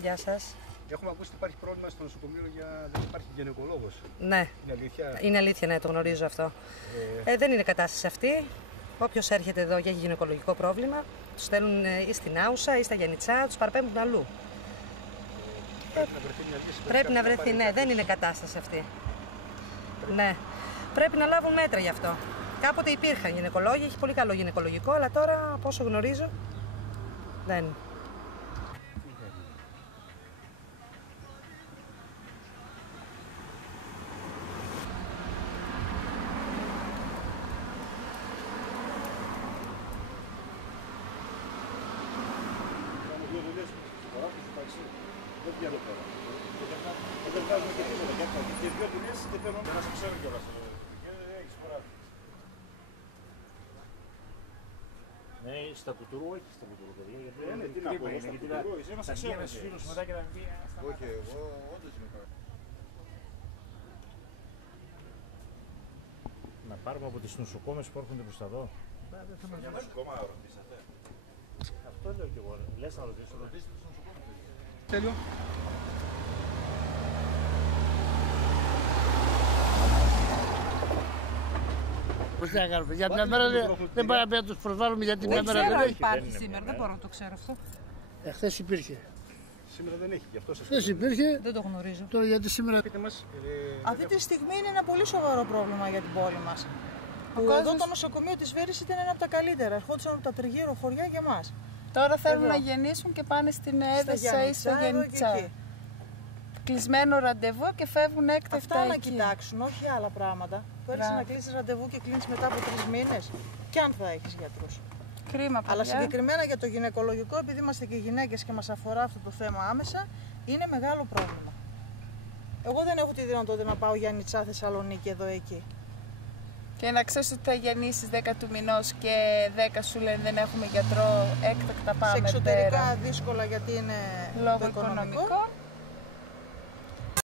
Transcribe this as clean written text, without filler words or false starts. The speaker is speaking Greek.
Γεια σας. Έχουμε ακούσει ότι υπάρχει πρόβλημα στο νοσοκομείο για δεν υπάρχει γυναικολόγος. Ναι. Είναι αλήθεια? Είναι αλήθεια, ναι, το γνωρίζω αυτό. Δεν είναι κατάσταση αυτή. Όποιος έρχεται εδώ για γυναικολογικό πρόβλημα, τους στέλνουν ή στην Άουσα ή στα Γιαννιτσά, τους παραπέμπουν αλλού. Πρέπει να βρεθεί μια λύση. Πρέπει να βρεθεί, ναι, δεν είναι κατάσταση αυτή. Ναι. Πρέπει να λάβουν μέτρα γι' αυτό. Κάποτε υπήρχαν γυναικολόγοι, έχει πολύ καλό γυναικολογικό, αλλά τώρα, από όσο γνωρίζω, δεν. Δεν βγαίνω πέρα. Δεν βγάζουμε και τίποτα. Και δύο δουλειές δεν παίρνω. Δεν σε ξέρω κιόλας. Έχεις φορά. Ναι, στα κουτουρού, όχι στα κουτουρού, παιδιά. Ναι, τι να πω, στα κουτουρού, εσύ να σε ξέρω. Ένας φίλος μετά και να βγει. Όχι, εγώ όντως είμαι καλά. Να πάρουμε από τις νοσοκόμες που έρχονται προς τα εδώ. Για νοσοκόμα ρωτήσατε. Αυτό λέω κι εγώ. Λες να ρωτήσω. Ρωτήστε τους νοσοκόμες. Τέλειο. Πώς θα κάνουμε, για μια μέρα δεν πάει να τους προσβάλλουμε γιατί μια μέρα δεν έχει. Υπάρχει σήμερα, δεν μπορώ να το ξέρω αυτό. Χθες υπήρχε. Σήμερα δεν έχει, γι' αυτό σας Χθες υπήρχε, Δεν το γνωρίζω. τώρα γιατί σήμερα... πείτε μας. Αυτή τη στιγμή είναι ένα πολύ σοβαρό πρόβλημα για την πόλη μας. Εδώ το νοσοκομείο της Βέρης ήταν ένα από τα καλύτερα. Ερχόντουσαν από τα τριγύρω χωριά για μας. Τώρα θέλουν να γεννήσουν και πάνε στην Έδεσα ή στο Γιαννιτσά. Κλεισμένο ραντεβού και φεύγουν έκτακτα. Αυτά να εκεί. κοιτάξουν, όχι άλλα πράγματα. Που έρχεσαι να κλείσεις ραντεβού και κλείνεις μετά από 3 μήνες. Κι αν θα έχεις γιατρούς. Κρίμα, παιδιά. Αλλά συγκεκριμένα για το γυναικολογικό, επειδή είμαστε και γυναίκες και μας αφορά αυτό το θέμα άμεσα, είναι μεγάλο πρόβλημα. Εγώ δεν έχω τη δυνατότητα να πάω Γιαννιτσά, Θεσσαλονίκη, εδώ εκεί. Και να ξέρεις ότι θα γεννήσεις 10 του μηνός και 10 σου λένε δεν έχουμε γιατρό, έκτακτα πάμε Σε εξωτερικά πέρα. δύσκολα γιατί είναι Λόγω το οικονομικό. οικονομικών.